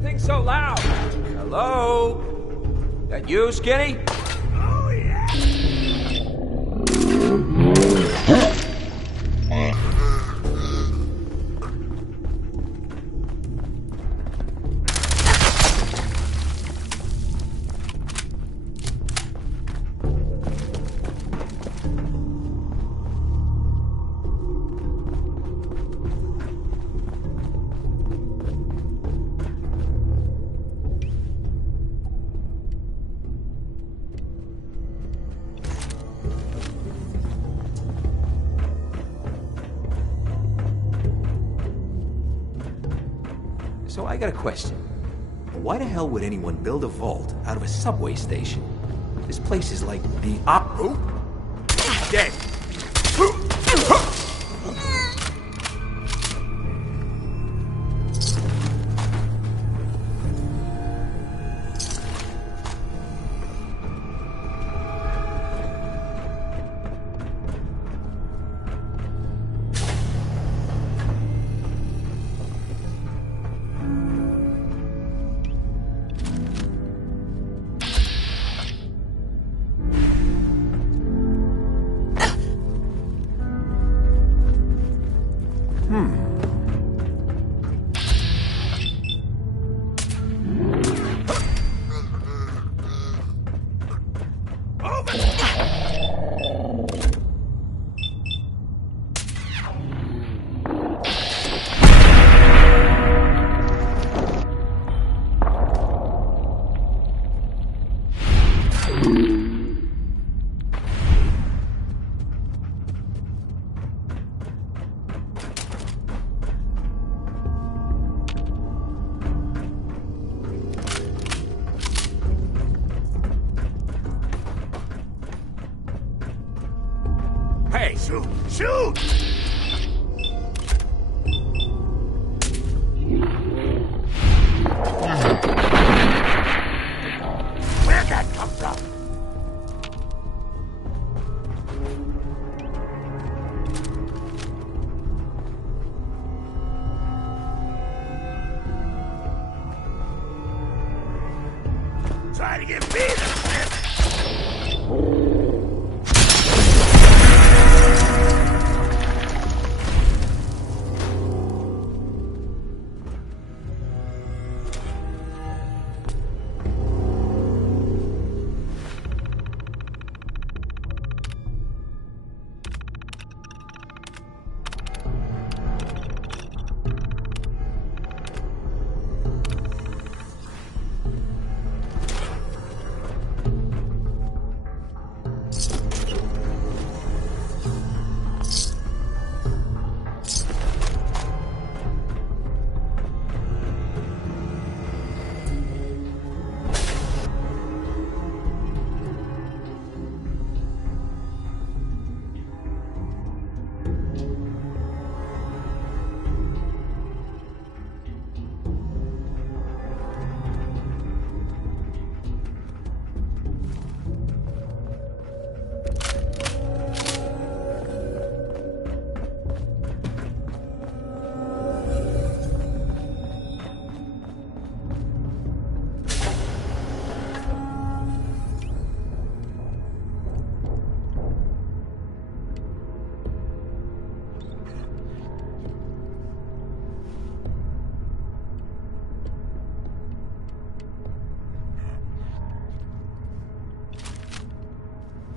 everything so loud? Hello? That you, Skinny? Oh, yeah! So I got a question. Why the hell would anyone build a vault out of a subway station? This place is like the Who? Dead. Hey, shoot! Shoot! Where'd that come from? Try to get me this shit!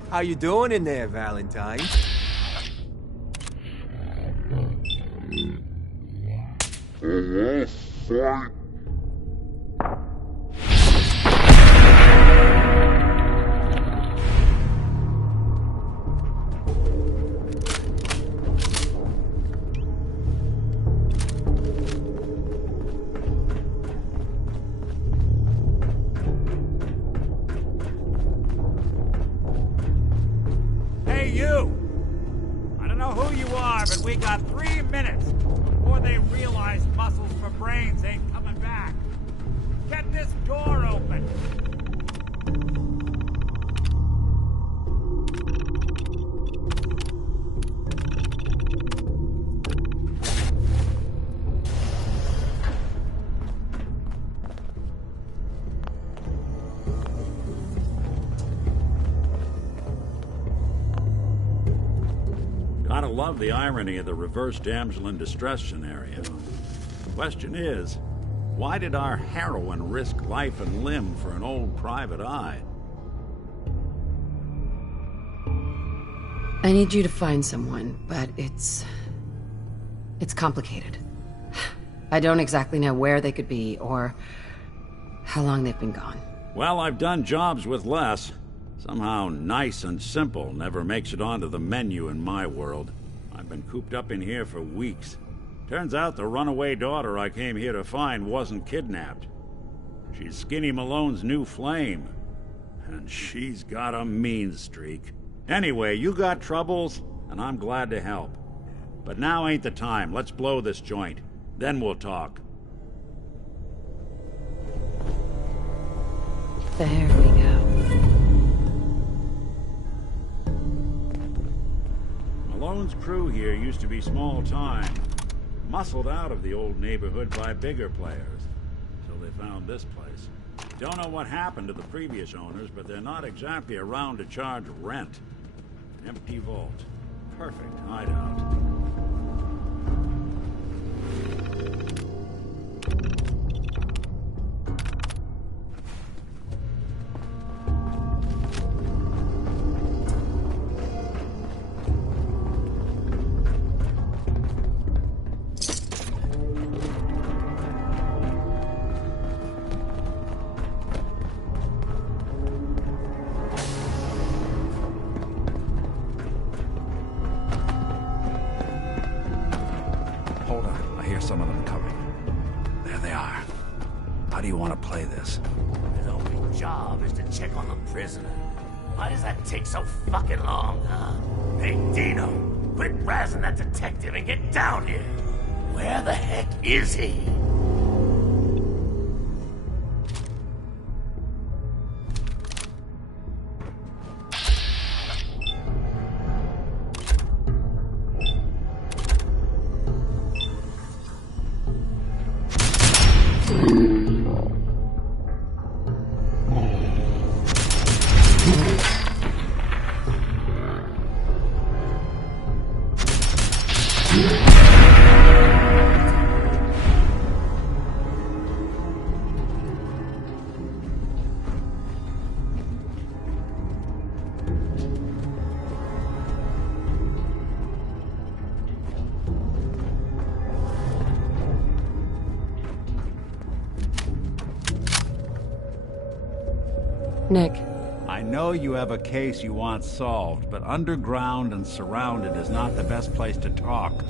How you doing in there, Valentine? Hey, you! I don't know who you are, but we got 3 minutes before they realize muscles for brains ain't coming back. Get this door open! Gotta love the irony of the reverse damsel in distress scenario. Question is, why did our heroine risk life and limb for an old private eye? I need you to find someone, but it's complicated. I don't exactly know where they could be, or how long they've been gone. Well, I've done jobs with less. Somehow nice and simple never makes it onto the menu in my world. I've been cooped up in here for weeks. Turns out the runaway daughter I came here to find wasn't kidnapped. She's Skinny Malone's new flame. And she's got a mean streak. Anyway, you got troubles, and I'm glad to help. But now ain't the time. Let's blow this joint. Then we'll talk. There we go. Malone's crew here used to be small time. Muscled out of the old neighborhood by bigger players. So they found this place. Don't know what happened to the previous owners, but they're not exactly around to charge rent. Empty vault. Perfect hideout. Hold on, I hear some of them coming. There they are. How do you want to play this? His only job is to check on the prisoner. Why does that take so fucking long, huh? Hey, Dino, quit razzing that detective and get down here. Where the heck is he? Nick, I know you have a case you want solved, but underground and surrounded is not the best place to talk.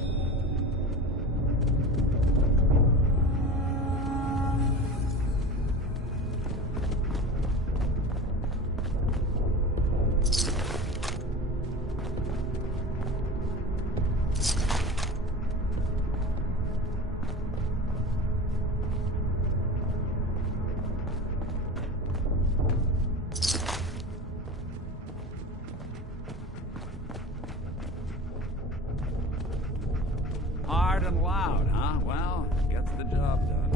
Hard and loud, huh? Well, gets the job done.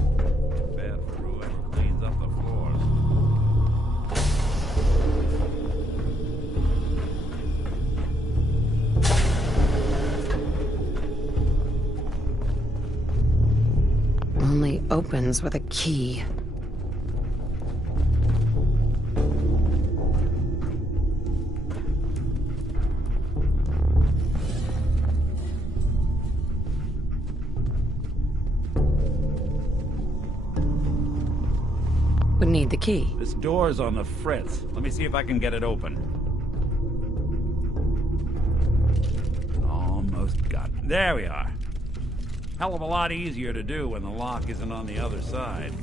Bad for whoever cleans up the floors. only opens with a key. Would need the key. This door's on the fritz. Let me see if I can get it open. Almost got it. There we are. Hell of a lot easier to do when the lock isn't on the other side.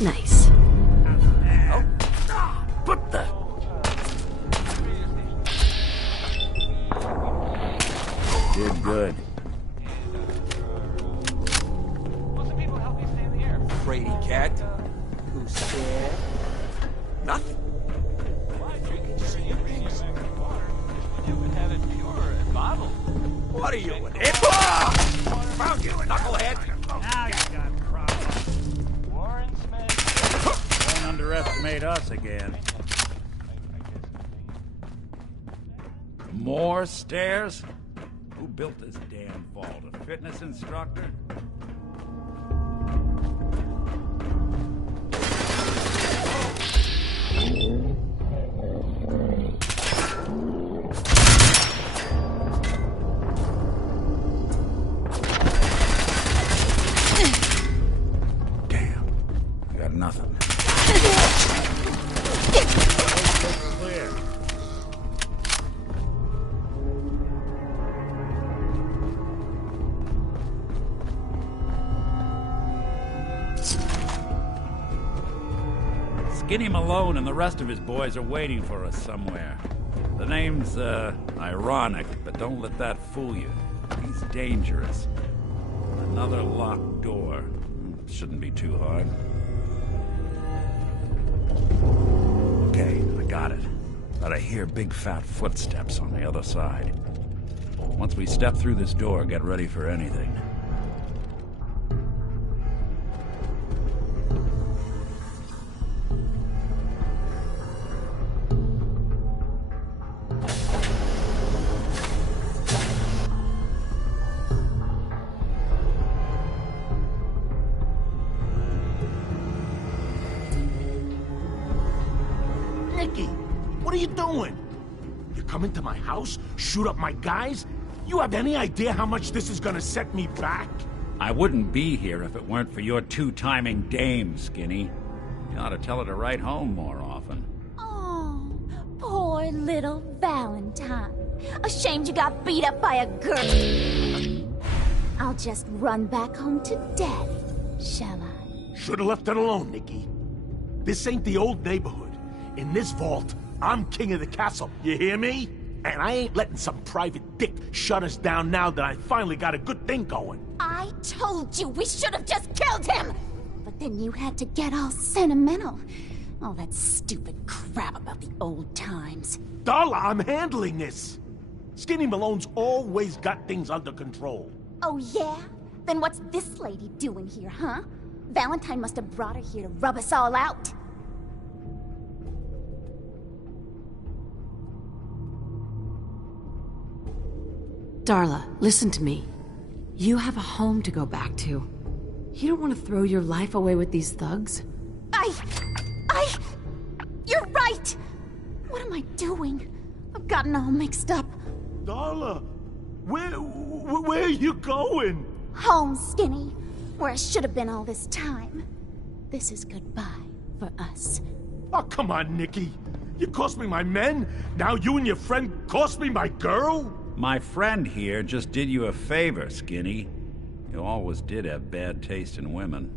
Nice. What the? Did good. Fraidy cat. Who's scared? Nothing. What are you, an idiot? Found you, knucklehead! Now you got problems. Don't underestimate us again. More stairs? Who built this damn vault? A fitness instructor? Damn. Got nothing. Clear. Skinny Malone and the rest of his boys are waiting for us somewhere. The name's, ironic, but don't let that fool you. He's dangerous. Another locked door. Shouldn't be too hard. Okay, I got it. But I hear big fat footsteps on the other side. Once we step through this door, get ready for anything. Nicky, what are you doing? You come into my house, shoot up my guys? You have any idea how much this is gonna set me back? I wouldn't be here if it weren't for your two-timing dame, Skinny. You ought to tell her to write home more often. Oh, poor little Valentine. Ashamed you got beat up by a girl. I'll just run back home to Daddy, shall I? Should've left it alone, Nicky. This ain't the old neighborhood. In this vault, I'm king of the castle, you hear me? And I ain't letting some private dick shut us down now that I finally got a good thing going. I told you we should have just killed him! But then you had to get all sentimental. All that stupid crap about the old times. Darla, I'm handling this. Skinny Malone's always got things under control. Oh yeah? Then what's this lady doing here, huh? Valentine must have brought her here to rub us all out. Darla, listen to me. You have a home to go back to. You don't want to throw your life away with these thugs. You're right! What am I doing? I've gotten all mixed up. Darla, where are you going? Home, Skinny, where I should have been all this time. This is goodbye for us. Oh, come on, Nicky. You cost me my men, now you and your friend cost me my girl? My friend here just did you a favor, Skinny. You always did have bad taste in women.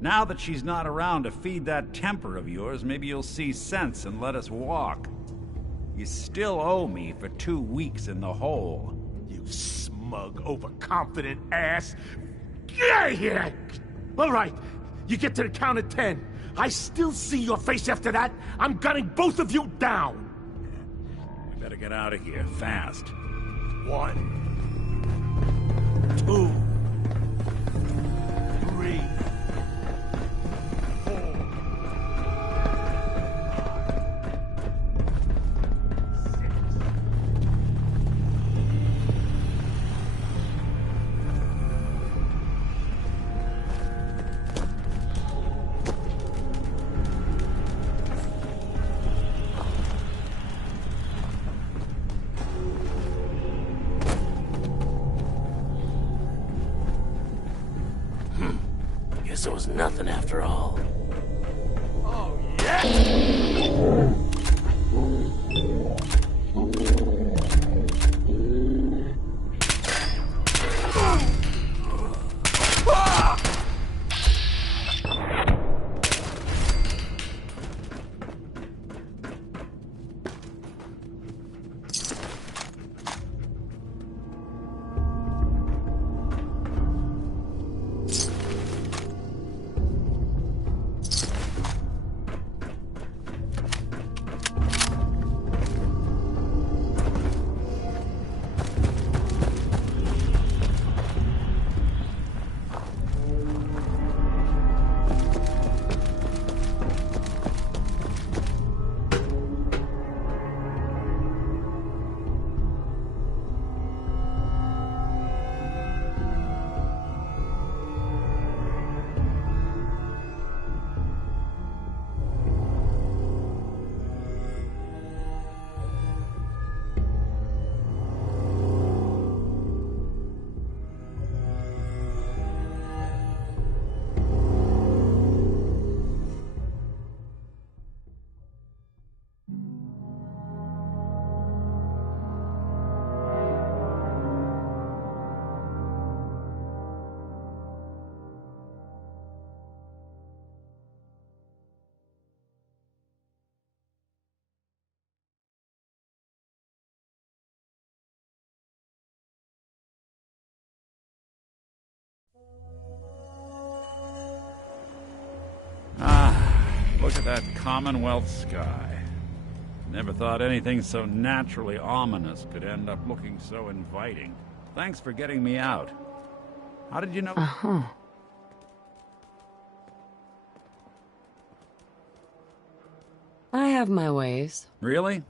Now that she's not around to feed that temper of yours, maybe you'll see sense and let us walk. You still owe me for 2 weeks in the hole. You smug, overconfident ass. Get out of here! All right, you get to the count of 10. I still see your face after that. I'm gunning both of you down. We better get out of here, fast. 1, 2, 3, 4. Guess it was nothing after all. Oh, yeah! Look at that Commonwealth sky. Never thought anything so naturally ominous could end up looking so inviting. Thanks for getting me out. How did you know? Uh-huh. I have my ways. Really?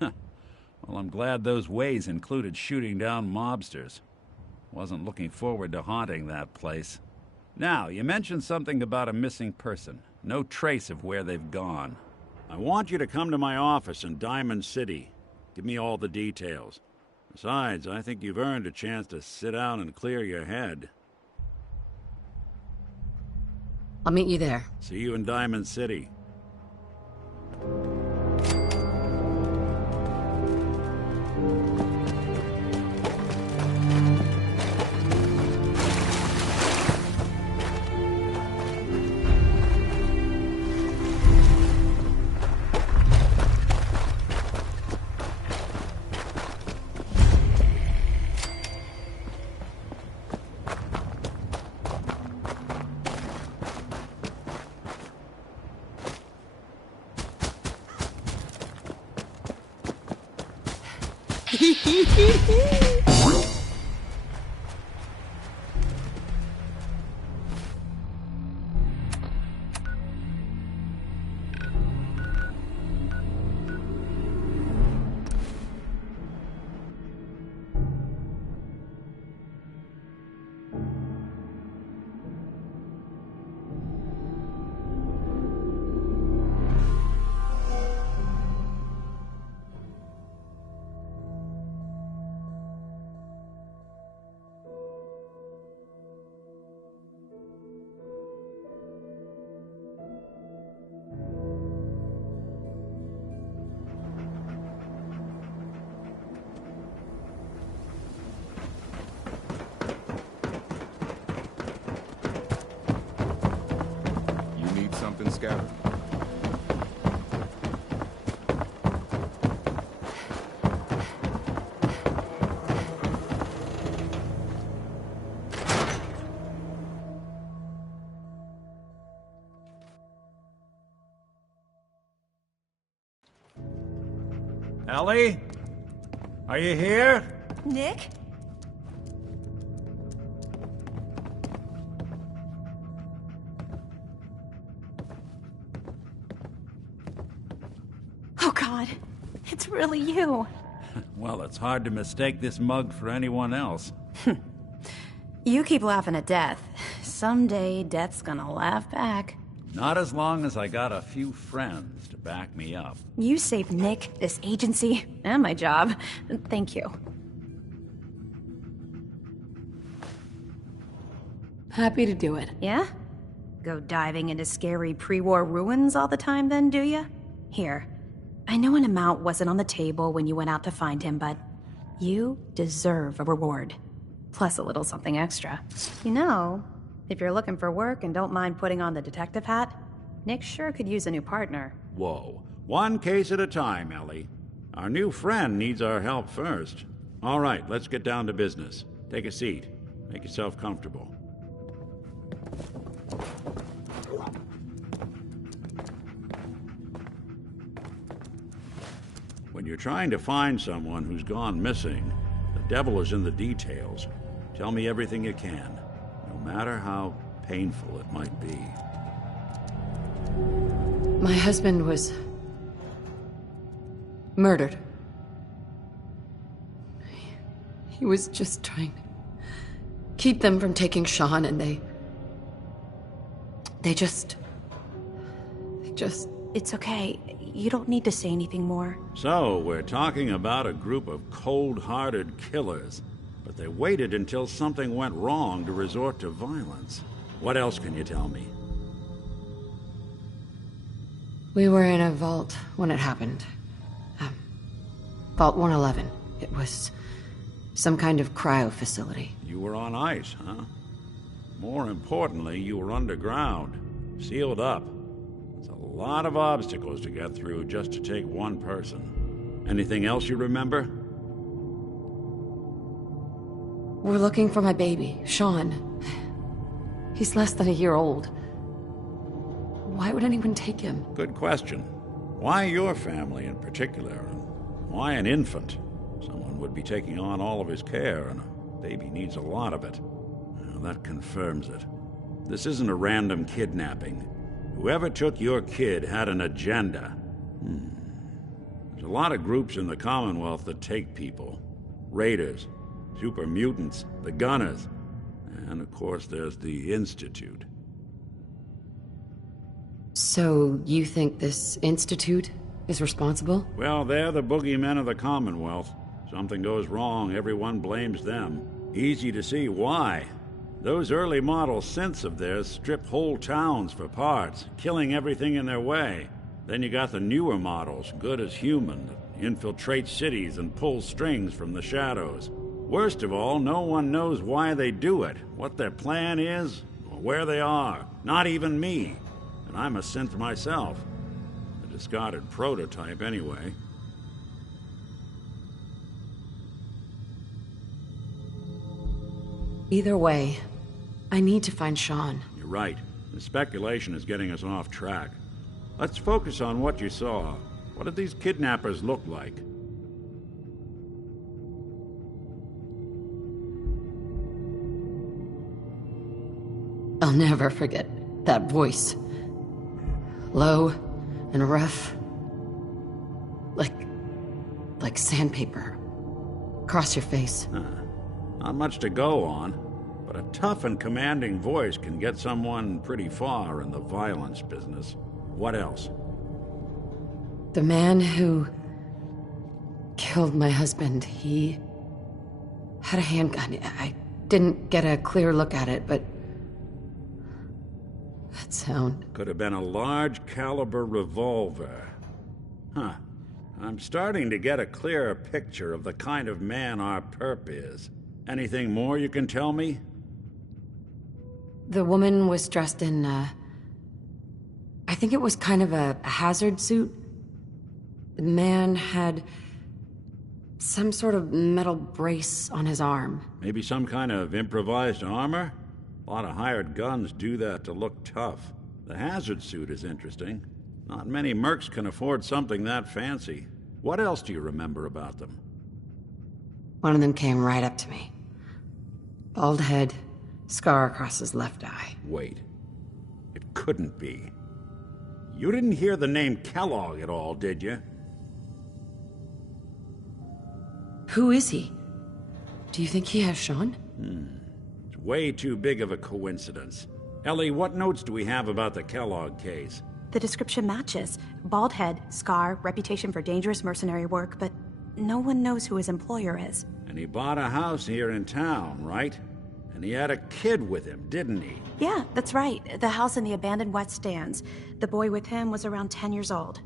Huh. Well, I'm glad those ways included shooting down mobsters. Wasn't looking forward to haunting that place. Now, you mentioned something about a missing person. No trace of where they've gone. I want you to come to my office in Diamond City. Give me all the details. Besides, I think you've earned a chance to sit down and clear your head. I'll meet you there. See you in Diamond City. Something, Scout? Ellie? Are you here? Nick? Oh God, it's really you. Well, it's hard to mistake this mug for anyone else. You keep laughing at death. Someday, death's gonna laugh back. Not as long as I got a few friends to back me up. You saved Nick, this agency, and my job. Thank you. Happy to do it. Yeah? Go diving into scary pre-war ruins all the time then, do ya? Here. I know an amount wasn't on the table when you went out to find him, but you deserve a reward. Plus a little something extra. You know, if you're looking for work and don't mind putting on the detective hat, Nick sure could use a new partner. Whoa. One case at a time, Ellie. Our new friend needs our help first. All right, let's get down to business. Take a seat. Make yourself comfortable. When you're trying to find someone who's gone missing, the devil is in the details. Tell me everything you can, no matter how painful it might be. My husband was murdered. He was just trying to keep them from taking Sean, and they just... It's okay. You don't need to say anything more. So, we're talking about a group of cold-hearted killers, but they waited until something went wrong to resort to violence. What else can you tell me? We were in a vault when it happened. Vault 111. It was some kind of cryo facility. You were on ice, huh? More importantly, you were underground, sealed up. There's a lot of obstacles to get through just to take one person. Anything else you remember? We're looking for my baby, Sean. He's less than a year old. Why would anyone take him? Good question. Why your family in particular? And why an infant? Someone would be taking on all of his care, and a baby needs a lot of it. Well, that confirms it. This isn't a random kidnapping. Whoever took your kid had an agenda. There's a lot of groups in the Commonwealth that take people. Raiders, super mutants, the Gunners, and of course there's the Institute. So, you think this Institute is responsible? Well, they're the boogeymen of the Commonwealth. Something goes wrong, everyone blames them. Easy to see why. Those early model synths of theirs strip whole towns for parts, killing everything in their way. Then you got the newer models, good as human, that infiltrate cities and pull strings from the shadows. Worst of all, no one knows why they do it, what their plan is, or where they are. Not even me. And I'm a synth myself. A discarded prototype, anyway. Either way, I need to find Sean. You're right. The speculation is getting us off track. Let's focus on what you saw. What did these kidnappers look like? I'll never forget that voice. Low and rough. Like sandpaper. Across your face. Not much to go on, but a tough and commanding voice can get someone pretty far in the violence business. What else? The man who killed my husband, he had a handgun. I didn't get a clear look at it, but that sound. Could have been a large caliber revolver. Huh. I'm starting to get a clearer picture of the kind of man our perp is. Anything more you can tell me? The woman was dressed in, I think it was kind of a hazard suit. The man had some sort of metal brace on his arm. Maybe some kind of improvised armor? A lot of hired guns do that to look tough. The hazard suit is interesting. Not many mercs can afford something that fancy. What else do you remember about them? One of them came right up to me. Bald head, scar across his left eye. Wait. It couldn't be. You didn't hear the name Kellogg at all, did you? Who is he? Do you think he has Sean? It's way too big of a coincidence. Ellie, what notes do we have about the Kellogg case? The description matches. Bald head, scar, reputation for dangerous mercenary work, but no one knows who his employer is. And he bought a house here in town, right? And he had a kid with him, didn't he? Yeah, that's right. The house in the abandoned West Stands. The boy with him was around 10 years old.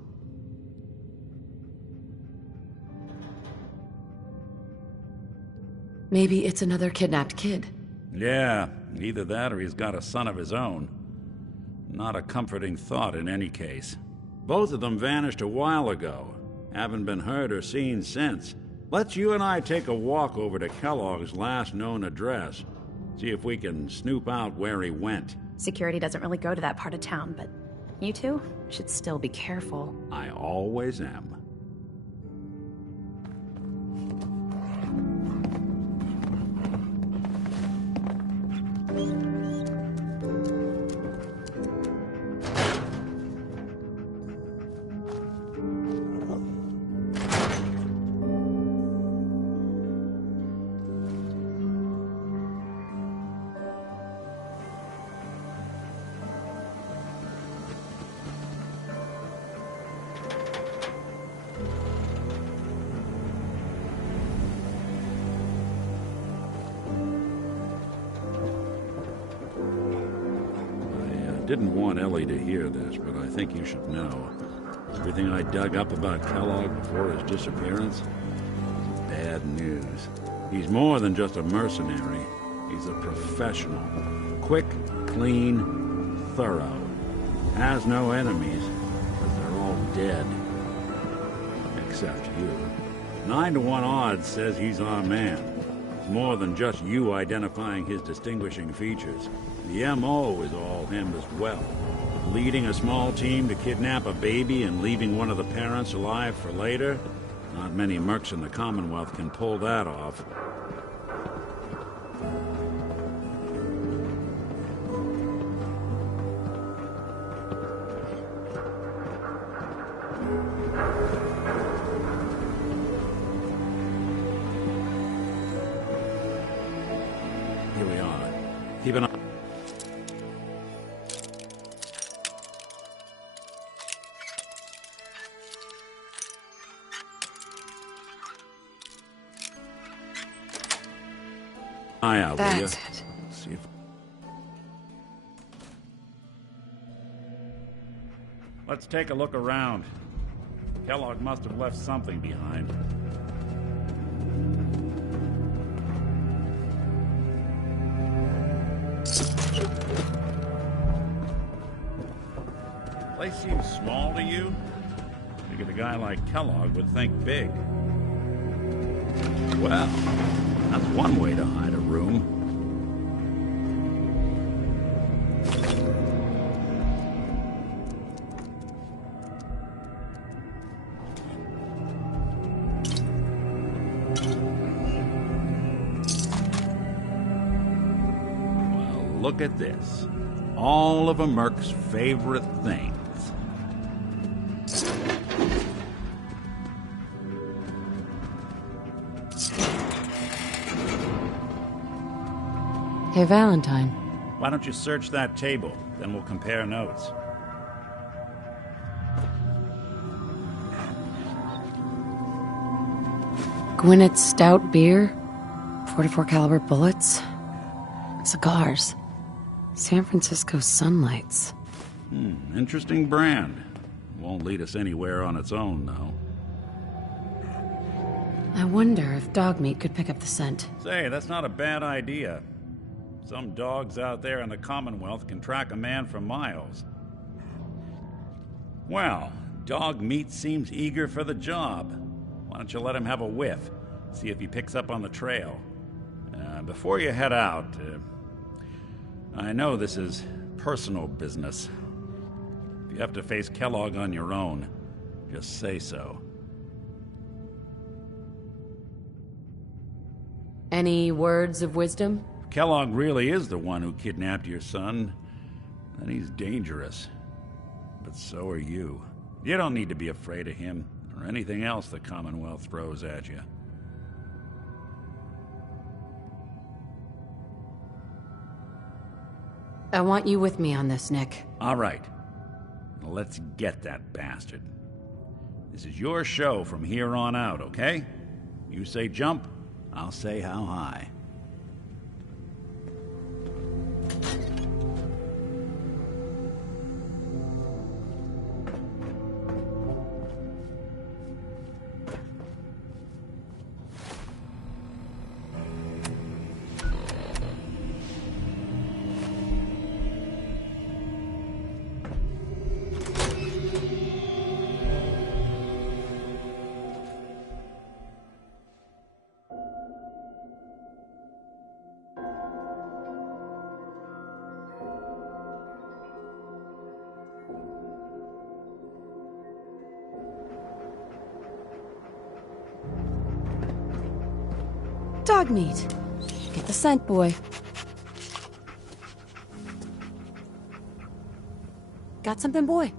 Maybe it's another kidnapped kid. Yeah, either that or he's got a son of his own. Not a comforting thought in any case. Both of them vanished a while ago. Haven't been heard or seen since. Let's you and I take a walk over to Kellogg's last known address. See if we can snoop out where he went. Security doesn't really go to that part of town, but you two should still be careful. I always am. I didn't want Ellie to hear this, but I think you should know. Everything I dug up about Kellogg before his disappearance is bad news. He's more than just a mercenary. He's a professional. Quick, clean, thorough. Has no enemies, because they're all dead. Except you. 9 to 1 odds says he's our man. It's more than just you identifying his distinguishing features. The M.O. is all him as well. Leading a small team to kidnap a baby and leaving one of the parents alive for later? Not many mercs in the Commonwealth can pull that off. Here we are. Keep an eye. Out, will ya? That's it. See if... Let's take a look around. Kellogg must have left something behind. Place seems small to you? Figured a guy like Kellogg would think big. Well, that's one way to hide a room. Well, look at this. All of a merc's favorite things. Hey, Valentine. Why don't you search that table? Then we'll compare notes. Gwinnett's stout beer, 44 caliber bullets, cigars, San Francisco Sunlights. Interesting brand. Won't lead us anywhere on its own, though. I wonder if dog meat could pick up the scent. Say, that's not a bad idea. Some dogs out there in the Commonwealth can track a man for miles. Well, dog meat seems eager for the job. Why don't you let him have a whiff? See if he picks up on the trail. Before you head out, I know this is personal business. If you have to face Kellogg on your own, just say so. Any words of wisdom? Kellogg really is the one who kidnapped your son, then he's dangerous. But so are you. You don't need to be afraid of him, or anything else the Commonwealth throws at you. I want you with me on this, Nick. All right. Let's get that bastard. This is your show from here on out, okay? You say jump, I'll say how high. Dog meat. Get the scent, boy. Got something, boy?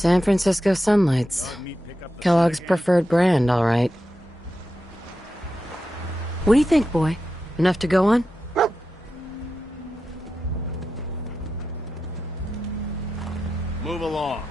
San Francisco Sunlights. Kellogg's preferred brand, all right. What do you think, boy? Enough to go on? Move along.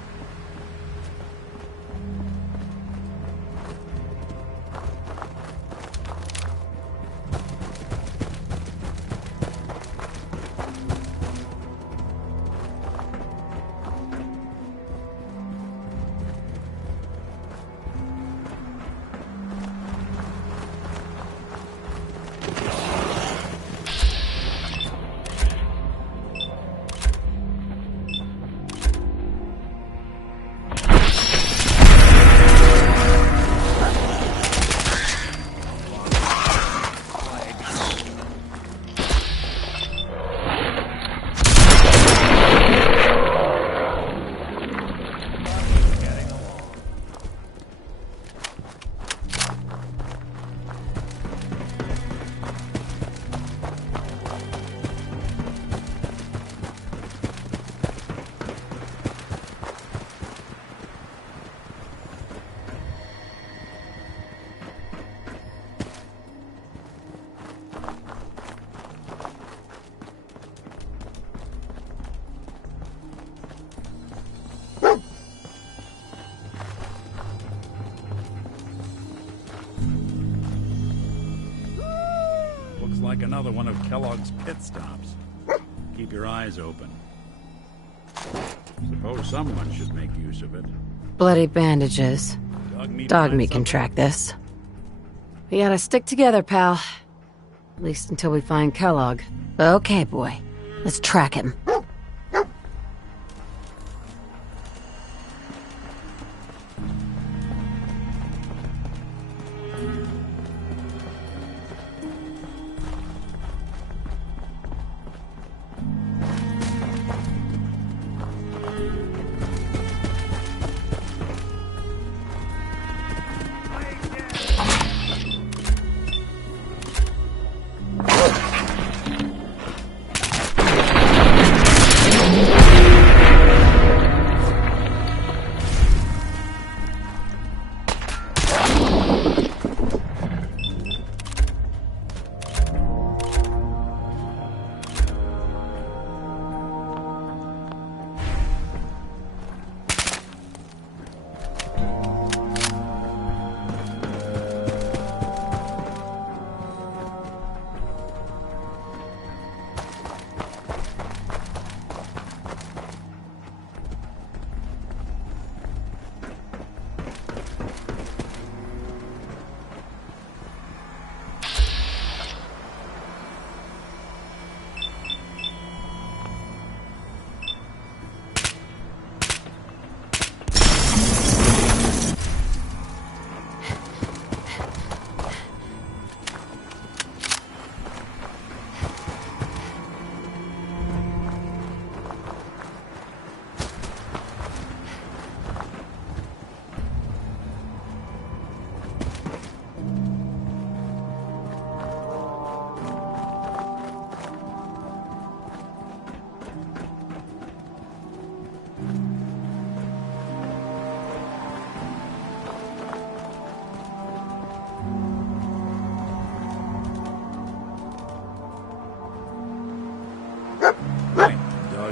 Looks like another one of Kellogg's pit stops. Keep your eyes open. Suppose someone should make use of it. Bloody bandages. Dog meat can track this. We gotta stick together, pal. At least until we find Kellogg. Okay, boy. Let's track him.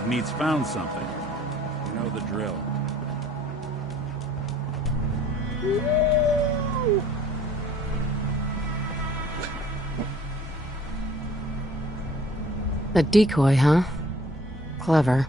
Meat's found something. You know the drill. A decoy, huh? Clever.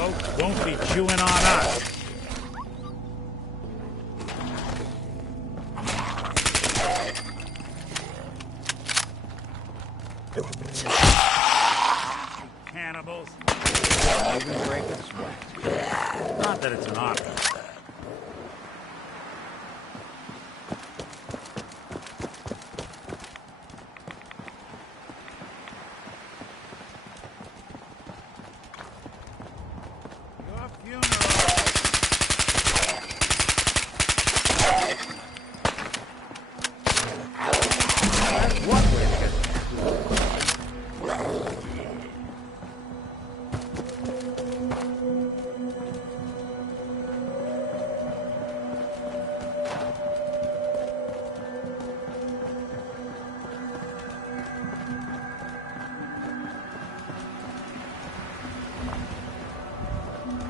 Folks won't be chewing on us. Not that it's an option. Your funeral.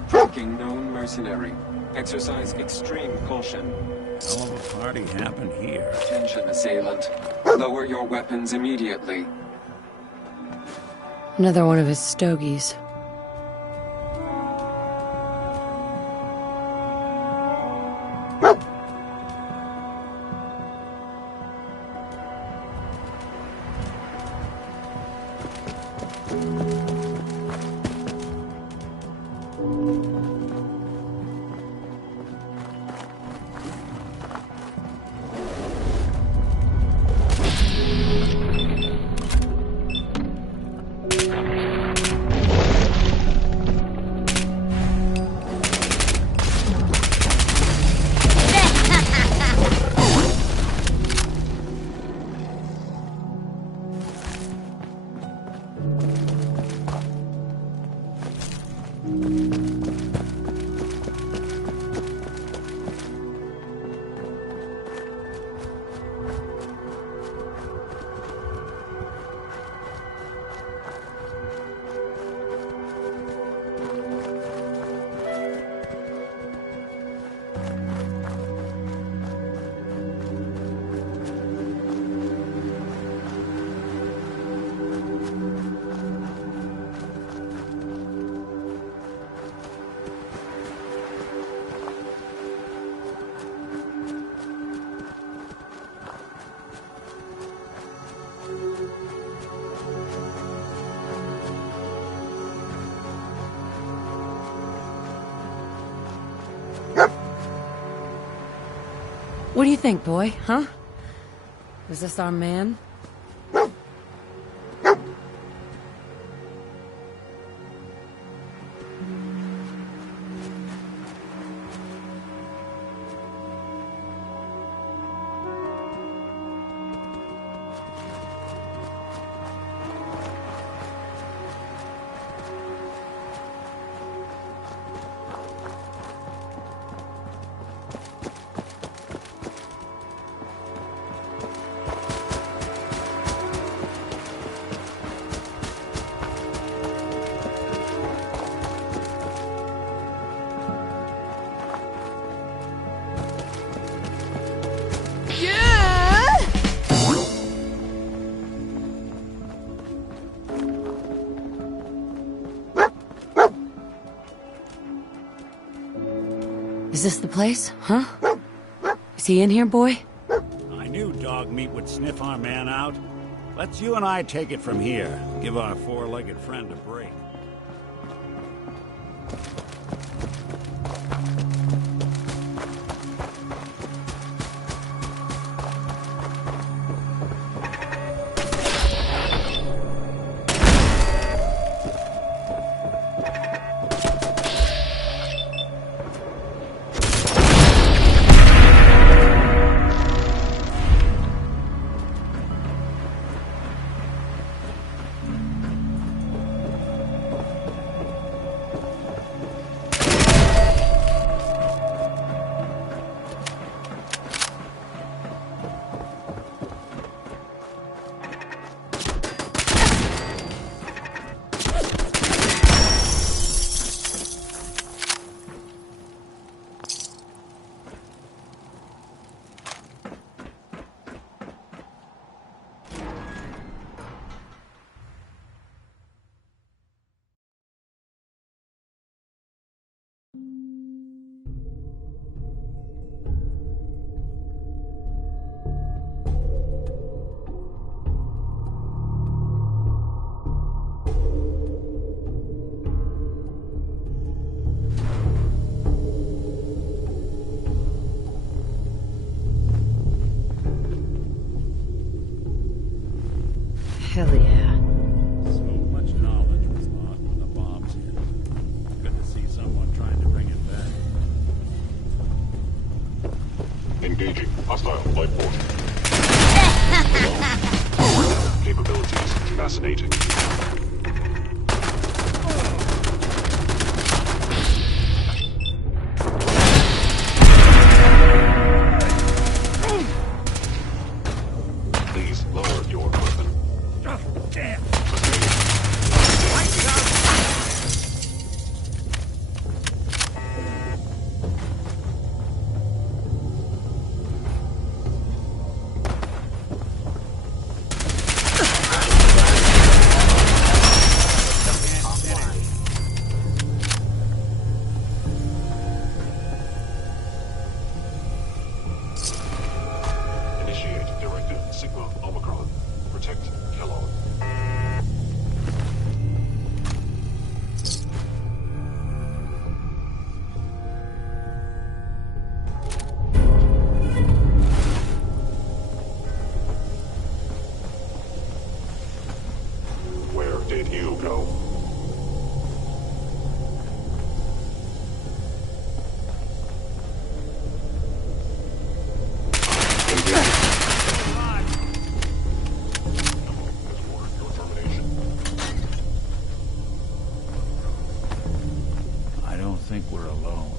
Tracking known mercenary. Exercise extreme caution. Hell of a party happened here. Attention, assailant. Lower your weapons immediately. Another one of his stogies. What do you think, boy? Huh? Was this our man? Is this the place? Huh? Is he in here, boy? I knew dog meat would sniff our man out. Let's you and I take it from here. Give our four-legged friend a break. Hell yeah. So much knowledge was lost when the bombs hit. Good to see someone trying to bring it back. Engaging hostile life force. Capabilities fascinating. Please lower your weapon. Oh, damn! Initiate Directive Sigma Omicron. Protect Kellogg. Where did you go? Your termination. I don't think we're alone.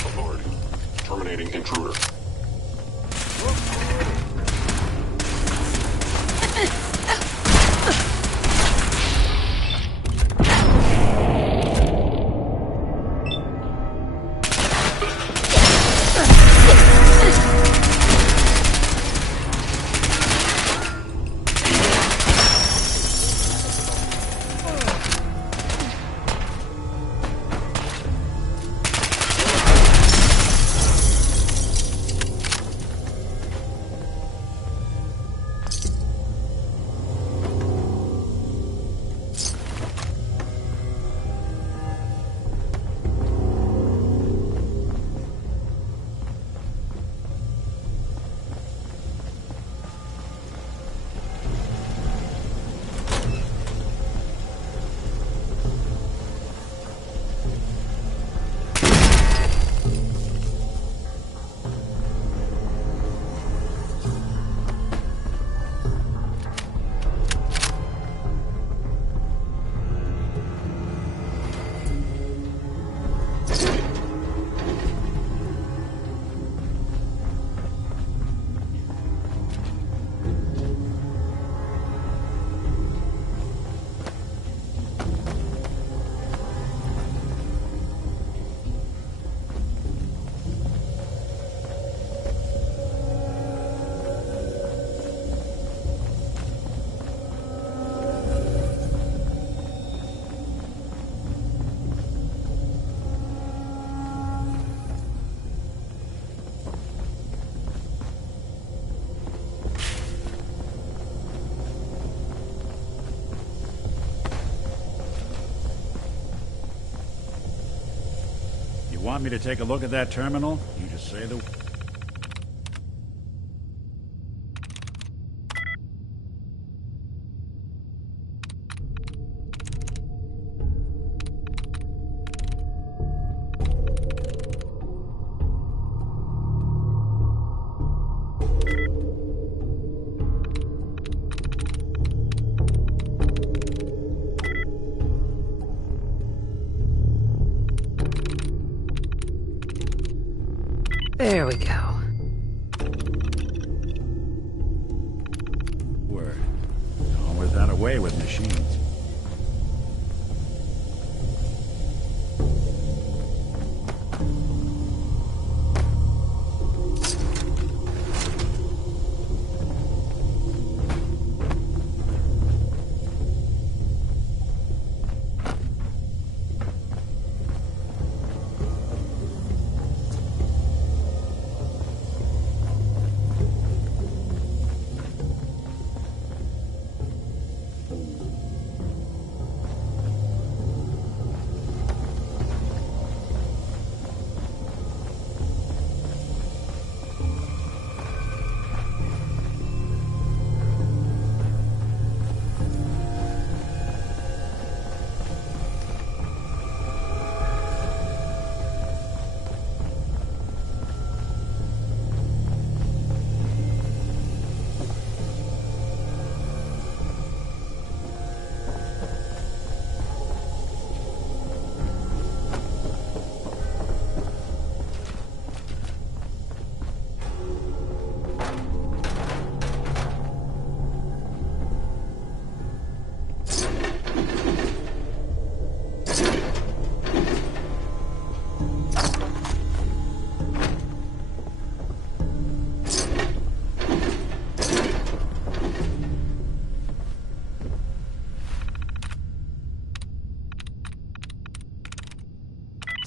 Authority. Terminating intruder. You want me to take a look at that terminal? You just say the... There we go. Word. Gone without a way with machines.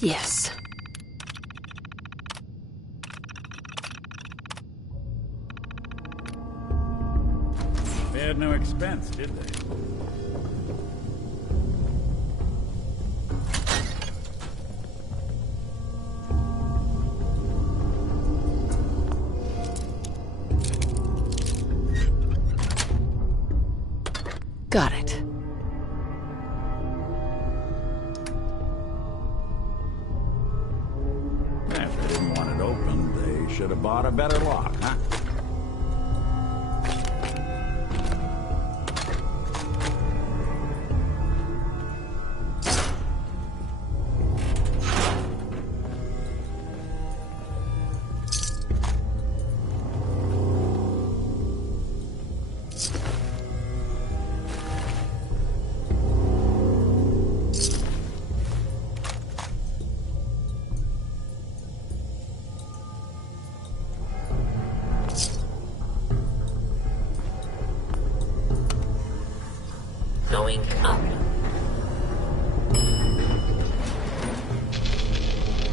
Yes. Spared no expense, did they? Got it. If they didn't want it open, they should have bought a better lock, huh? Going up.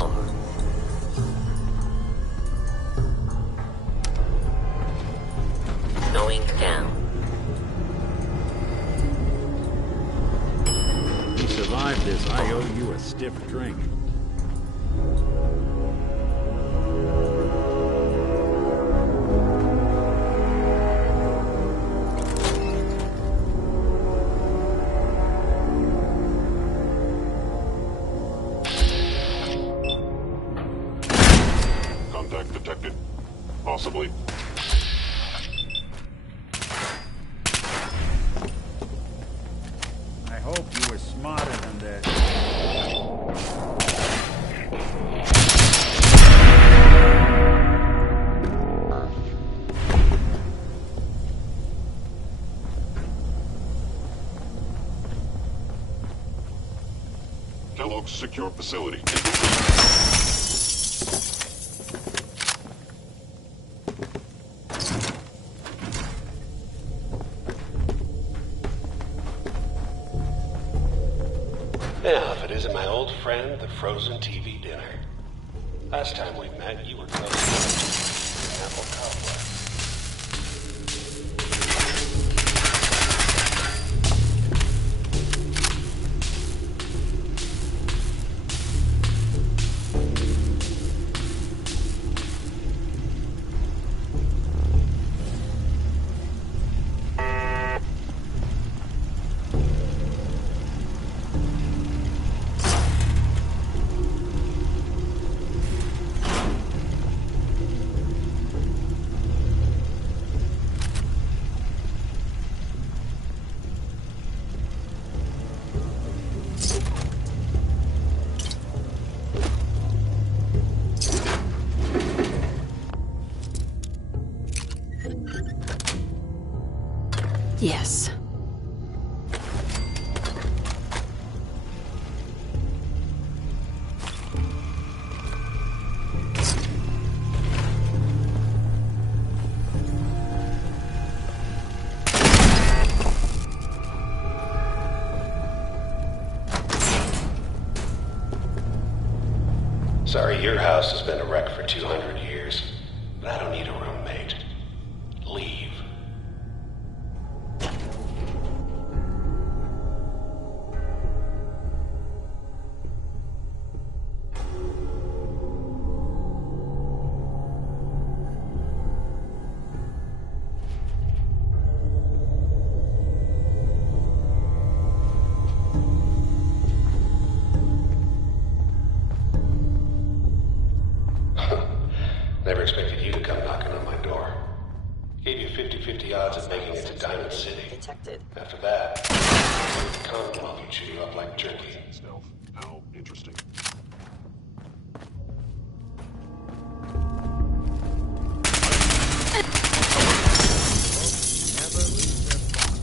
Or going down. If you survive this, I owe you a stiff drink. Contact detected. Possibly. I hope you were smarter than this. Kellogg's secure facility. Now, if it isn't my old friend, the frozen TV dinner. Last time we met, you were close to an apple cobbler. Yes. Sorry, your house has been a wreck for 200 years, but I don't need a roommate. Leave. Never expected you to come knocking on my door. Gave you 50-50 odds of making it to Diamond City. Detected. After that, Commonwealth would chew you up like jerky. Stealth. How interesting. Never leave their fun.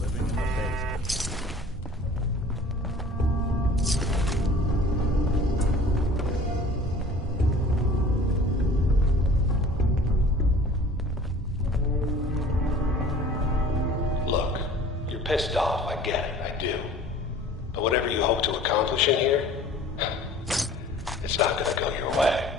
Living in the basement. Look, you're pissed off, I get it, I do. But whatever you hope to accomplish in here, It's not gonna go your way.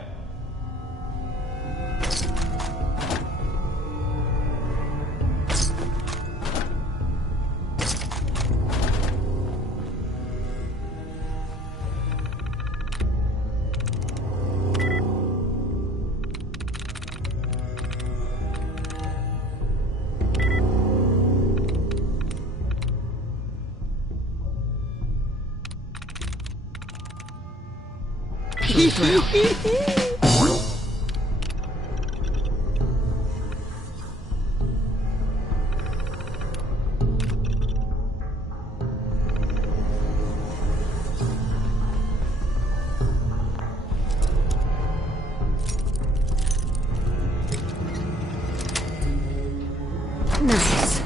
Nice.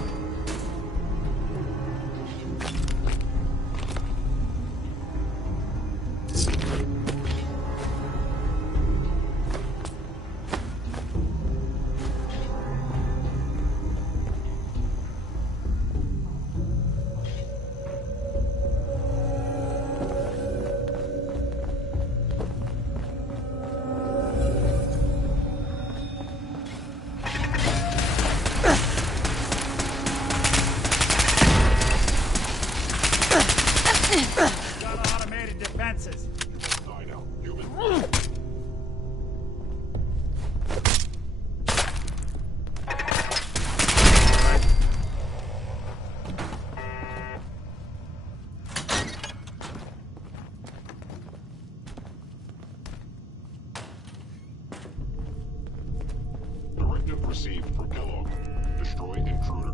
Got automated defenses. I know. Human. Directive received from Kellogg. Destroy intruder.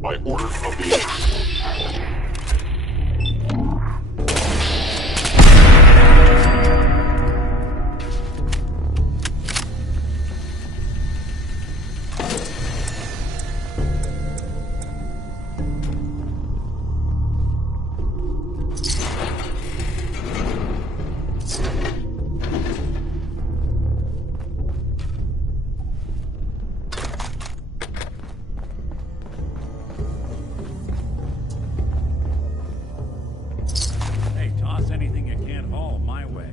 By order of the intruder. Hey, toss anything you can't haul my way.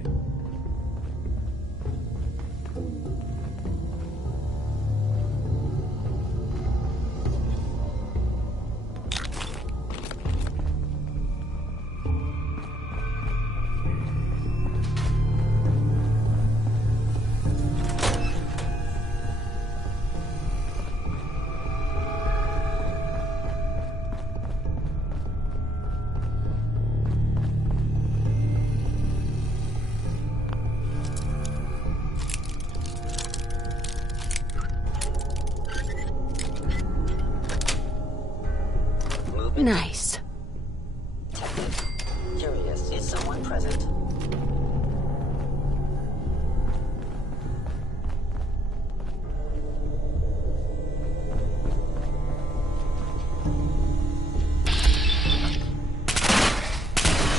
Nice. Curious, is someone present?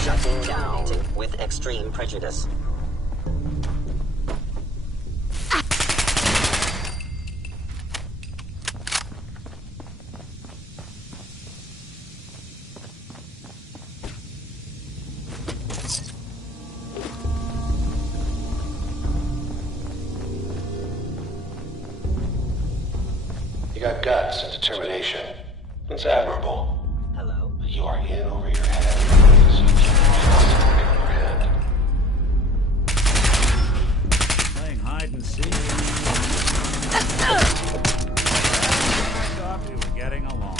Shutting down with extreme prejudice. You got guts and determination. It's admirable. Hello? But you are in over your head because you can't upper hand. Playing hide and seek. I thought we were getting along.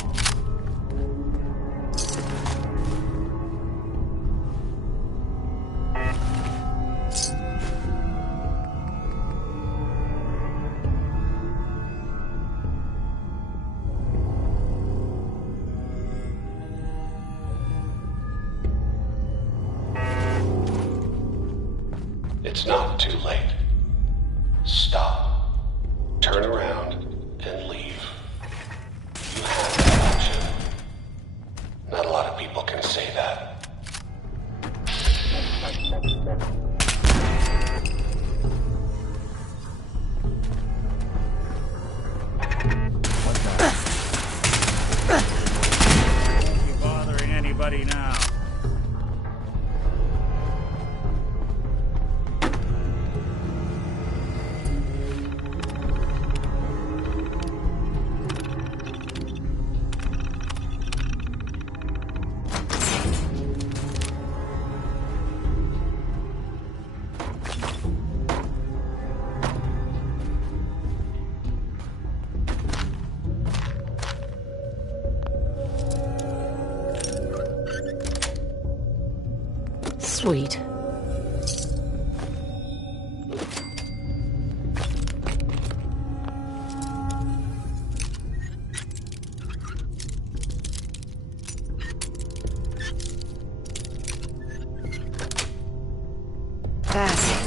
It's not too late. Stop. Turn around and leave. You have that option. Not a lot of people can say that. Sweet. Fast.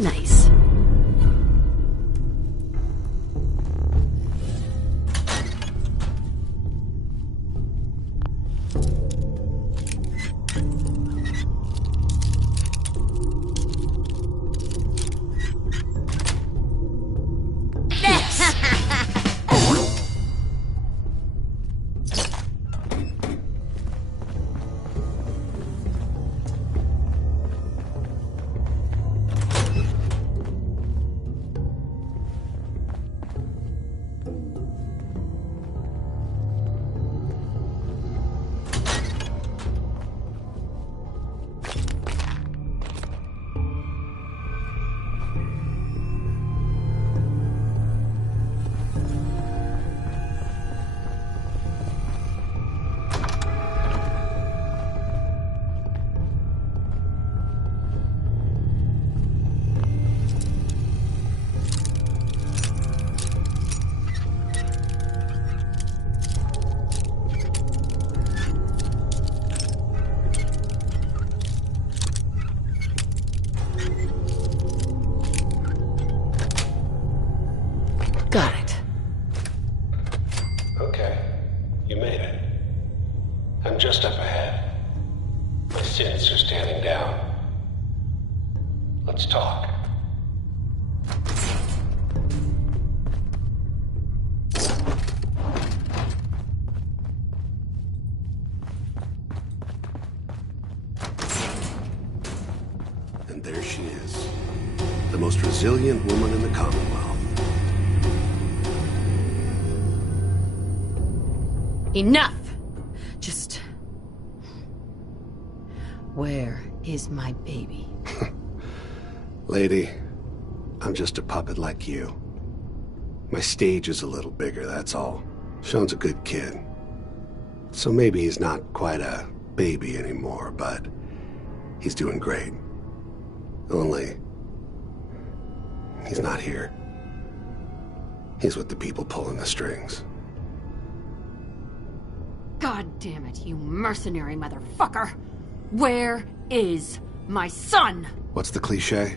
Nice. Got it. Okay, you made it. I'm just up ahead. My sins are standing down. Let's talk. And there she is. The most resilient woman in the Commonwealth. Enough! Just... Where is my baby? Lady, I'm just a puppet like you. My stage is a little bigger, that's all. Sean's a good kid. So maybe he's not quite a baby anymore, but he's doing great. Only... he's not here. He's with the people pulling the strings. God damn it, you mercenary motherfucker! Where is my son? What's the cliche?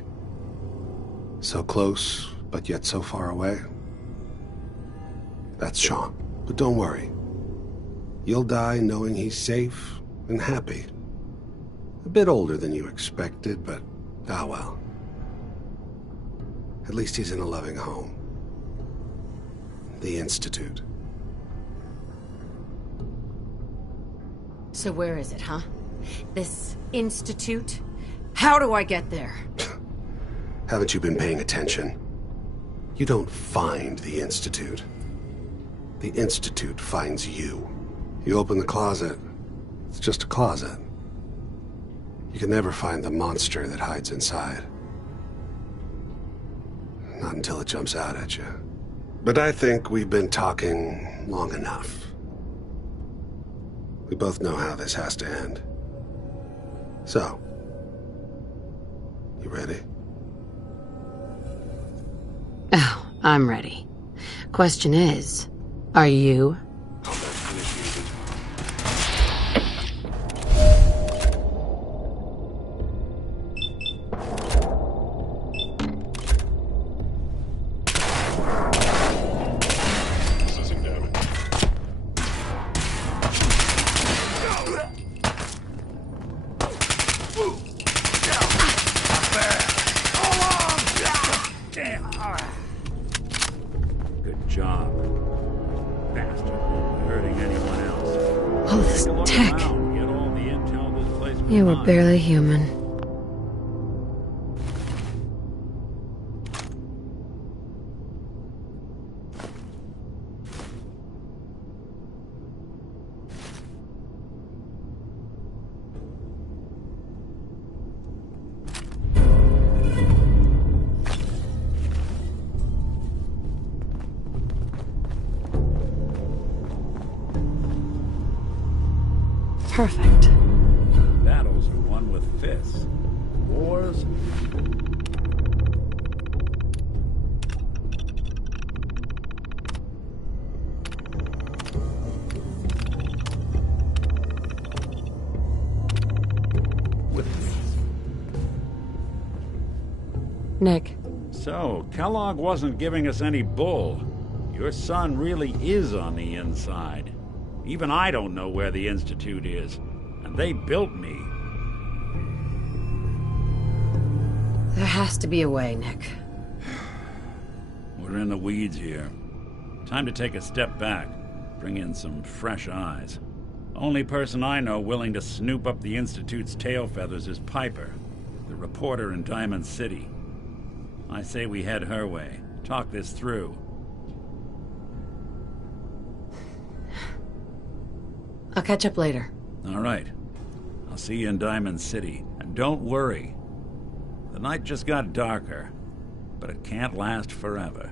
So close, but yet so far away? That's Sean. But don't worry. You'll die knowing he's safe and happy. A bit older than you expected, but ah well. At least he's in a loving home. The Institute. So where is it, huh? This institute? How do I get there? Haven't you been paying attention? You don't find the Institute. The Institute finds you. You open the closet, it's just a closet. You can never find the monster that hides inside. Not until it jumps out at you. But I think we've been talking long enough. We both know how this has to end. So, you ready? Oh, I'm ready. Question is, are you? job. Bastard, hurting anyone else. All this Look tech. around, get all the intel this place can You were find. barely human. Perfect. Battles are won with fists. Wars? With peace. Nick, So, Kellogg wasn't giving us any bull. Your son really is on the inside. Even I don't know where the Institute is. And they built me. there has to be a way, Nick. We're in the weeds here. Time to take a step back. Bring in some fresh eyes. Only person I know willing to snoop up the Institute's tail feathers is Piper, the reporter in Diamond City. I say we head her way. Talk this through. I'll catch up later. All right. I'll see you in Diamond City. And don't worry. The night just got darker, but it can't last forever.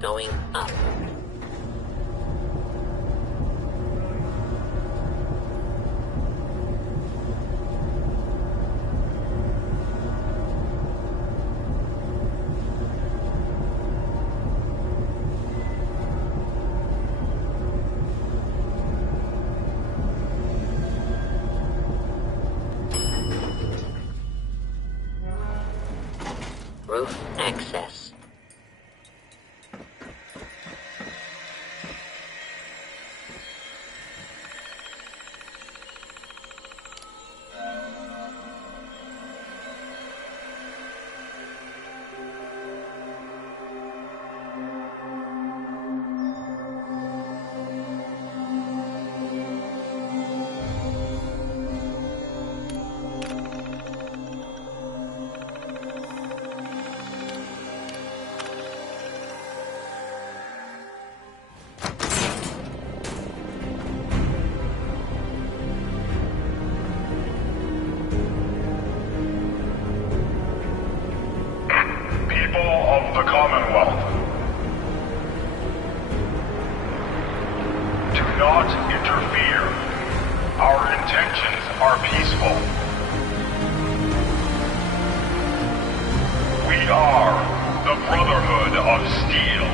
Going up. Roof access. Of the Commonwealth. Do not interfere. Our intentions are peaceful. We are the Brotherhood of Steel.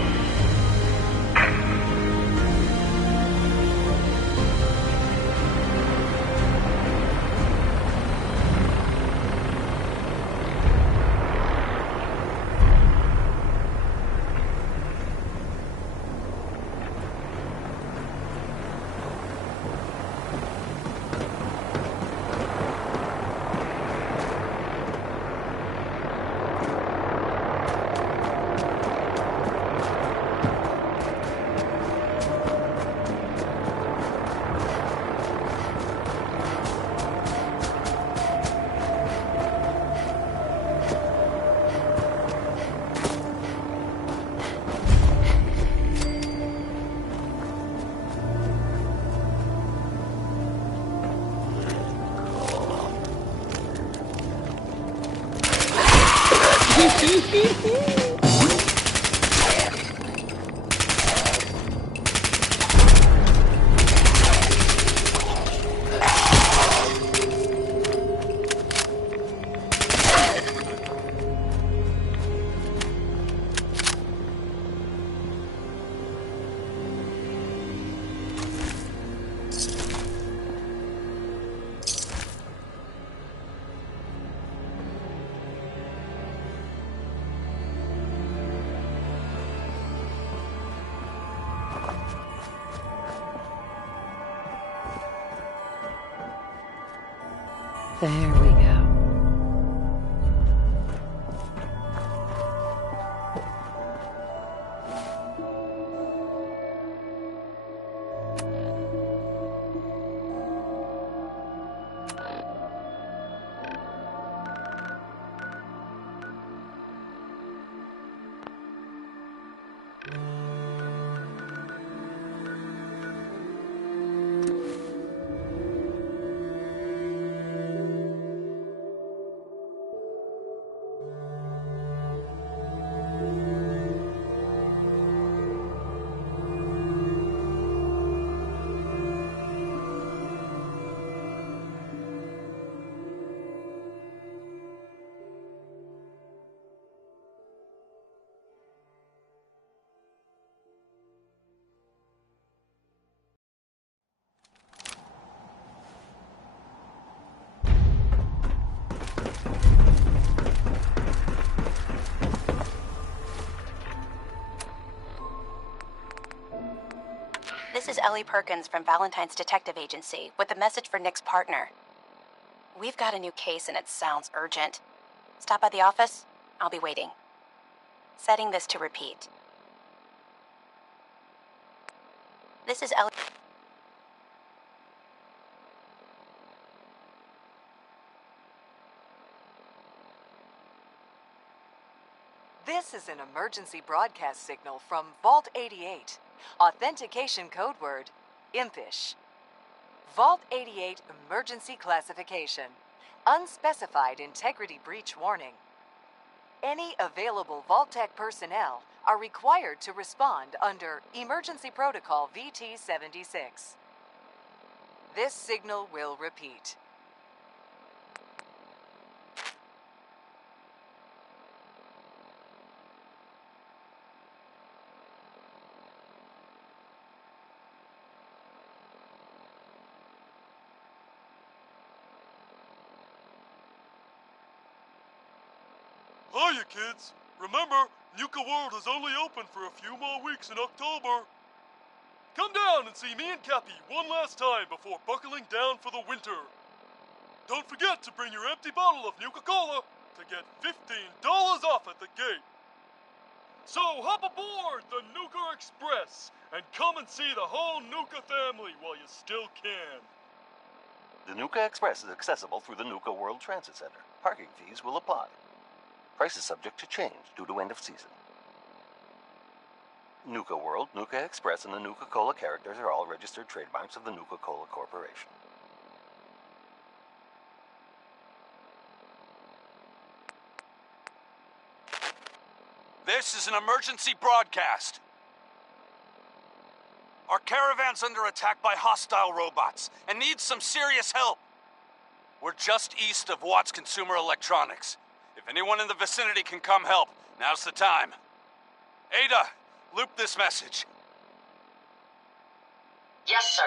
There we go. This is Ellie Perkins from Valentine's Detective Agency with a message for Nick's partner. We've got a new case and it sounds urgent. Stop by the office. I'll be waiting. Setting this to repeat. This is Ellie. This is an emergency broadcast signal from Vault 88. Authentication code word, impish. Vault 88 emergency classification. Unspecified integrity breach warning. Any available Vault-Tec personnel are required to respond under Emergency Protocol VT-76. This signal will repeat. Hiya, kids! Remember, Nuka World is only open for a few more weeks in October. Come down and see me and Cappy one last time before buckling down for the winter. Don't forget to bring your empty bottle of Nuka-Cola to get $15 off at the gate. So hop aboard the Nuka Express and come and see the whole Nuka family while you still can. The Nuka Express is accessible through the Nuka World Transit Center. Parking fees will apply. Price is subject to change due to end of season. Nuka World, Nuka Express, and the Nuka-Cola characters are all registered trademarks of the Nuka-Cola Corporation. This is an emergency broadcast. Our caravan's under attack by hostile robots and needs some serious help. We're just east of Watts Consumer Electronics. If anyone in the vicinity can come help, now's the time. Ada, loop this message. Yes, sir.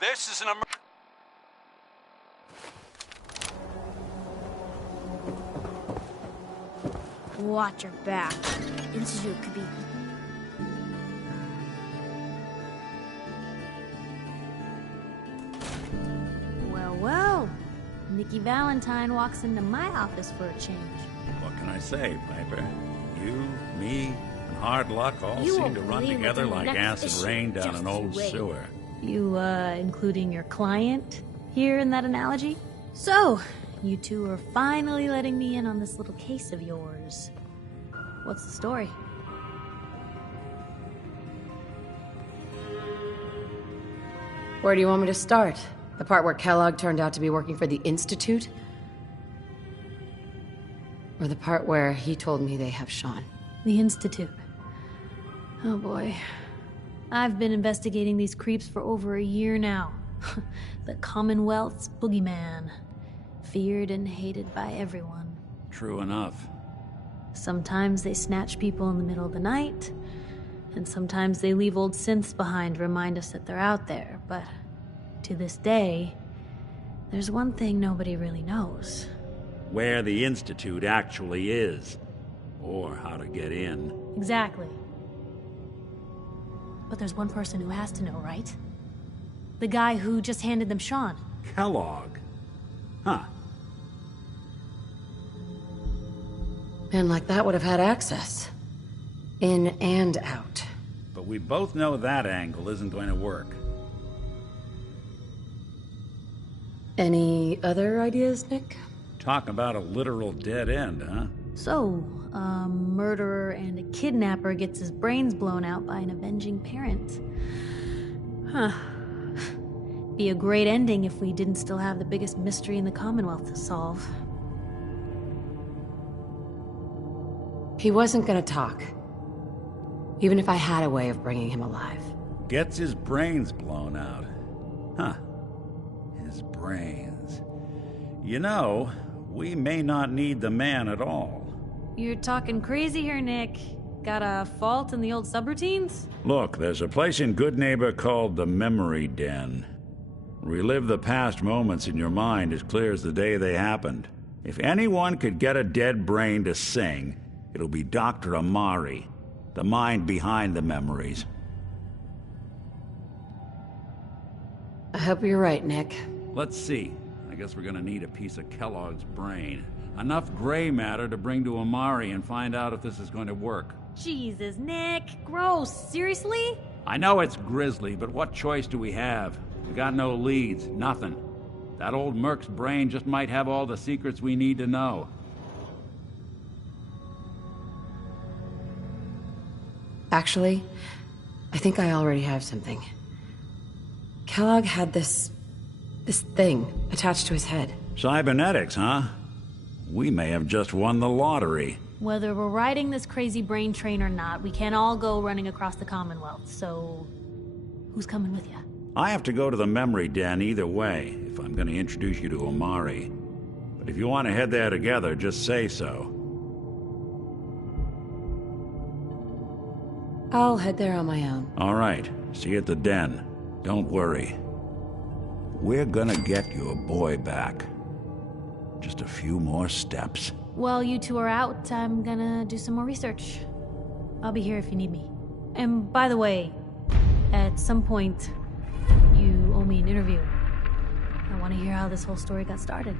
This is an Watch your back. Institute could be... Well, Nikki Valentine walks into my office for a change. What can I say, Piper? You, me, and Hard Luck all You seem to won't run believe together what's in like the next acid issue. rain down Just an old wait. sewer. You, including your client here in that analogy? So, you two are finally letting me in on this little case of yours. What's the story? Where do you want me to start? The part where Kellogg turned out to be working for the Institute? Or the part where he told me they have Sean? The Institute. Oh boy. I've been investigating these creeps for over a year now. The Commonwealth's boogeyman. Feared and hated by everyone. True enough. Sometimes they snatch people in the middle of the night, and sometimes they leave old synths behind to remind us that they're out there, but to this day, there's one thing nobody really knows. Where the Institute actually is. Or how to get in. Exactly. But there's one person who has to know, right? The guy who just handed them Sean. Kellogg. Huh. Man like that would have had access. In and out. But we both know that angle isn't going to work. Any other ideas, Nick? Talk about a literal dead end, huh? So, a murderer and a kidnapper gets his brains blown out by an avenging parent. Huh. Be a great ending if we didn't still have the biggest mystery in the Commonwealth to solve. He wasn't gonna talk. Even if I had a way of bringing him alive. Gets his brains blown out. Huh. His brains. You know, we may not need the man at all. You're talking crazy here, Nick. Got a fault in the old subroutines? Look, there's a place in Good Neighbor called the Memory Den. Relive the past moments in your mind as clear as the day they happened. If anyone could get a dead brain to sing, it'll be Dr. Amari, the mind behind the memories. I hope you're right, Nick. Let's see. I guess we're gonna need a piece of Kellogg's brain. Enough gray matter to bring to Amari and find out if this is going to work. Jesus, Nick. Gross. Seriously? I know it's grisly, but what choice do we have? We got no leads, nothing. That old Merc's brain just might have all the secrets we need to know. Actually, I think I already have something. Kellogg had this thing attached to his head. Cybernetics, huh? We may have just won the lottery. Whether we're riding this crazy brain train or not, we can't all go running across the Commonwealth, so... who's coming with you? I have to go to the Memory Den either way, if I'm going to introduce you to Amari. But if you want to head there together, just say so. I'll head there on my own. All right. See you at the Den. Don't worry. We're gonna get your boy back. Just a few more steps. While you two are out, I'm gonna do some more research. I'll be here if you need me. And by the way, at some point, you owe me an interview. I want to hear how this whole story got started.